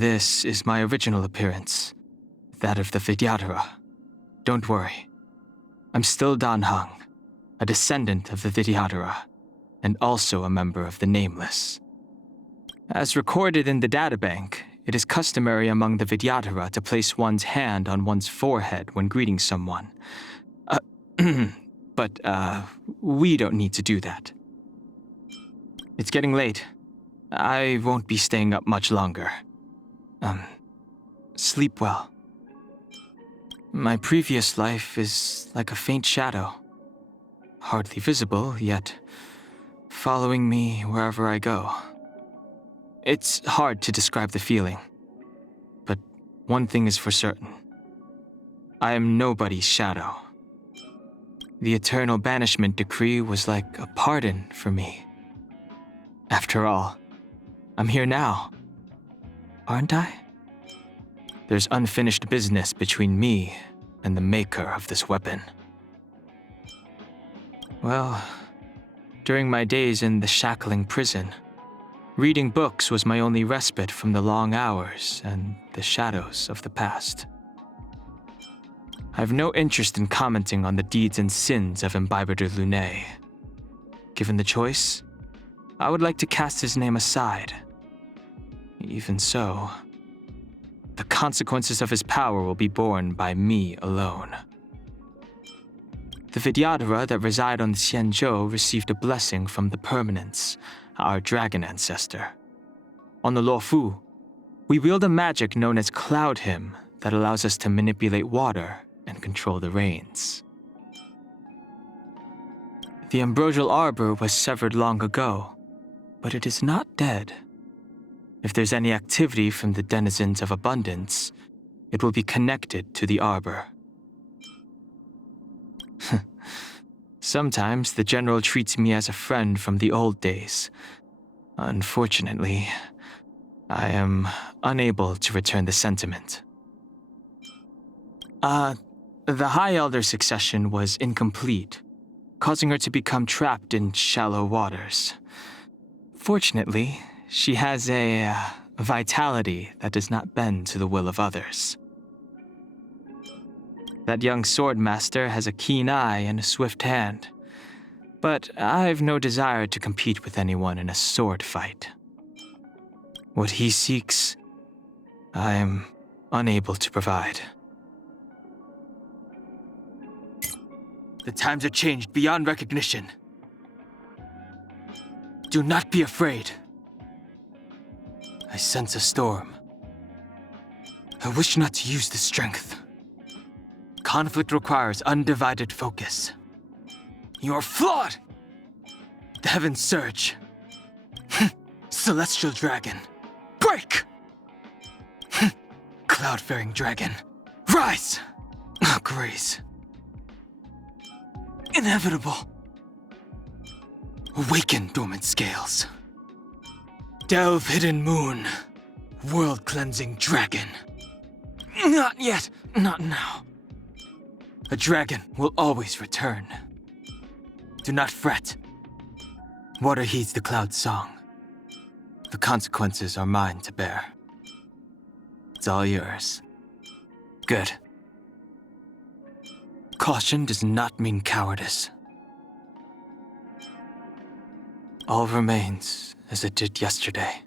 This is my original appearance, that of the Vidyadhara. Don't worry. I'm still Dan Heng, a descendant of the Vidyadhara, and also a member of the Nameless. As recorded in the databank, it is customary among the Vidyadhara to place one's hand on one's forehead when greeting someone. But we don't need to do that. It's getting late. I won't be staying up much longer. Sleep well. My previous life is like a faint shadow. Hardly visible, yet following me wherever I go. It's hard to describe the feeling, but one thing is for certain. I am nobody's shadow. The eternal banishment decree was like a pardon for me. After all, I'm here now, aren't I? There's unfinished business between me and the maker of this weapon. Well, during my days in the shackling prison, reading books was my only respite from the long hours and the shadows of the past. I've no interest in commenting on the deeds and sins of Imbibitor Lunae. Given the choice, I would like to cast his name aside. Even so, the consequences of his power will be borne by me alone. The Vidyadhara that reside on the Xianzhou received a blessing from the Permanents, our dragon ancestor. On the Luofu, we wield a magic known as Cloud Hymn that allows us to manipulate water and control the rains. The ambrosial arbor was severed long ago, but it is not dead. If there's any activity from the denizens of abundance, it will be connected to the arbor. Sometimes the general treats me as a friend from the old days. Unfortunately, I am unable to return the sentiment. The High Elder succession was incomplete, causing her to become trapped in shallow waters. Fortunately, she has a vitality that does not bend to the will of others. That young swordmaster has a keen eye and a swift hand, but I've no desire to compete with anyone in a sword fight. What he seeks, I am unable to provide. The times are changed beyond recognition. Do not be afraid. I sense a storm. I wish not to use this strength. Conflict requires undivided focus. You are flawed! The heavens surge. Celestial dragon, break! Cloud-faring dragon, rise! Grace. Inevitable. Awaken, dormant scales. Delve, hidden moon. World-cleansing dragon. Not yet, not now. A dragon will always return. Do not fret. Water heeds the cloud's song. The consequences are mine to bear. It's all yours. Good. Caution does not mean cowardice. All remains as it did yesterday.